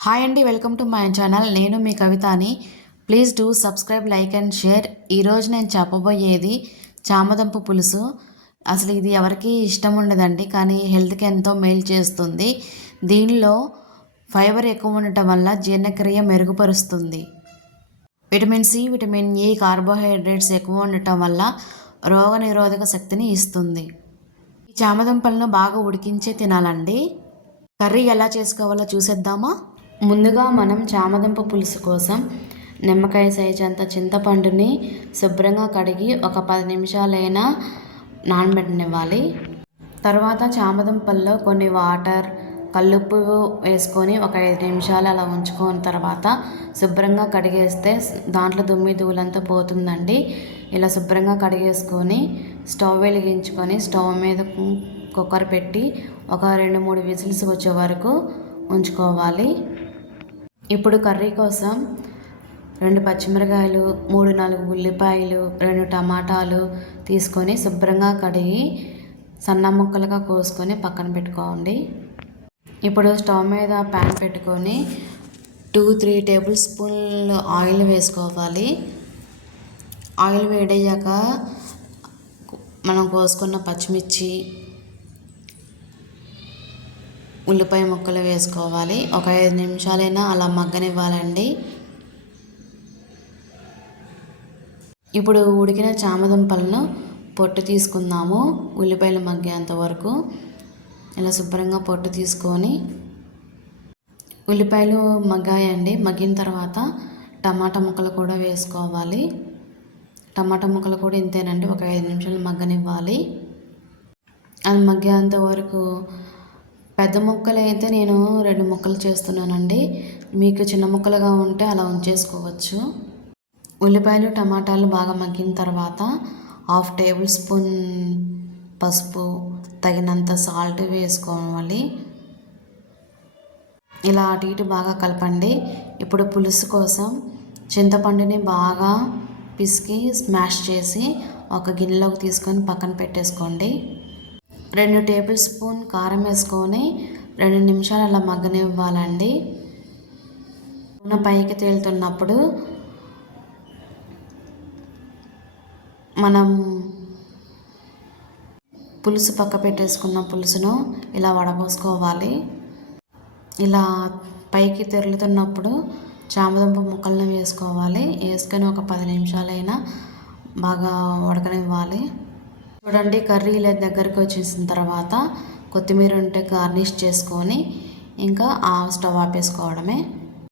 Hi అండి, welcome to my channel. నేను మీ కవితని. Please do subscribe, like and share. ఈరోజు నేను చెప్పబోయేది చామదుంప పులుసు. అసలు ఇది ఎవరికి ఇష్టం ఉండదండి, కానీ హెల్త్కి ఎంతో మేలు చేస్తుంది. దీనిలో ఫైబర్ ఎక్కువ ఉండటం వల్ల జీర్ణక్రియ మెరుగుపరుస్తుంది. Vitamin C, vitamin A, carbohydrates ఎక్కువ ఉండటం వల్ల రోగనిరోధక శక్తిని ఇస్తుంది. ఈ చామదుంపలను బాగా ఉడికించే తినాలండి. కర్రీ ఎలా చేసుకోవాలో చూసేద్దామా? ముందుగా మనం చామదుంప పులుసు కోసం నిమ్మకాయ సైజ్ అంత చింతపండుని శుభ్రంగా కడిగి ఒక 10 నిమిషాలైనా నానబెట్టనివ్వాలి. తర్వాత చామదుంపల్లో కొన్ని వాటర్, కల్లుప్పు వేసుకొని ఒక 5 నిమిషాలు అలా ఉంచుకున్న తర్వాత శుభ్రంగా కడిగేస్తే దాంట్లో దుమ్మి ధూళంతా పోతుందండి. ఇలా శుభ్రంగా కడిగేసుకొని స్టవ్ వెలిగించుకొని స్టవ్ మీద కుక్కర్ పెట్టి ఒక 2-3 విజిల్స్ వచ్చే వరకు ఉంచుకోవాలి. ఇప్పుడు కర్రీ కోసం 2 పచ్చిమిరకాయలు, 3-4 ఉల్లిపాయలు, 2 టమాటాలు తీసుకొని శుభ్రంగా కడిగి సన్న ముక్కలుగా కోసుకొని పక్కన పెట్టుకోండి. ఇప్పుడు స్టవ్ మీద ప్యాన్ పెట్టుకొని 2-3 టేబుల్ స్పూన్లు ఆయిల్ వేసుకోవాలి. ఆయిల్ వేడయ్యాక మనం కోసుకున్న పచ్చిమిర్చి, ఉల్లిపాయ ముక్కలు వేసుకోవాలి. ఒక 5 నిమిషాలైనా అలా మగ్గనివ్వాలండి. ఇప్పుడు ఉడికిన చామదుంపలను పొట్టు తీసుకుందాము. ఉల్లిపాయలు మగ్గేంత వరకు ఇలా శుభ్రంగా పొట్టు తీసుకొని, ఉల్లిపాయలు మగ్గాయండి. మగ్గిన తర్వాత టమాటా ముక్కలు కూడా వేసుకోవాలి. టమాటా ముక్కలు కూడా ఇంతేనండి, ఒక 5 నిమిషాలు మగ్గనివ్వాలి. అది మగ్గేంత వరకు పెద్ద ముక్కలు అయితే నేను 2 ముక్కలు చేస్తున్నానండి. మీకు చిన్న ముక్కలుగా ఉంటే అలా ఉంచేసుకోవచ్చు. ఉల్లిపాయలు, టమాటాలు బాగా మగ్గిన తర్వాత 1/2 టేబుల్ స్పూన్ పసుపు, తగినంత సాల్ట్ వేసుకోవాలి. ఇలా అటు ఇటు బాగా కలపండి. ఇప్పుడు పులుసు కోసం చింతపండుని బాగా పిసికి స్మాష్ చేసి ఒక గిన్నెలోకి తీసుకొని పక్కన పెట్టేసుకోండి. 2 టేబుల్ స్పూన్ కారం వేసుకొని 2 నిమిషాలు అలా మగ్గనివ్వాలండి. నూనె పైకి తేలుతున్నప్పుడు మనం పులుసు పక్క పెట్టేసుకున్న పులుసును ఇలా వడపోసుకోవాలి. ఇలా పైకి తెరులుతున్నప్పుడు చామదుంప ముక్కలను వేసుకోవాలి. వేసుకొని ఒక 10 నిమిషాలైనా బాగా ఉడకనివ్వాలి. చూడండి, కర్రీ ఇలా దగ్గరికి వచ్చేసిన తర్వాత కొత్తిమీర ఉంటే గార్నిష్ చేసుకొని ఇంకా స్టవ్ ఆపేసుకోవడమే.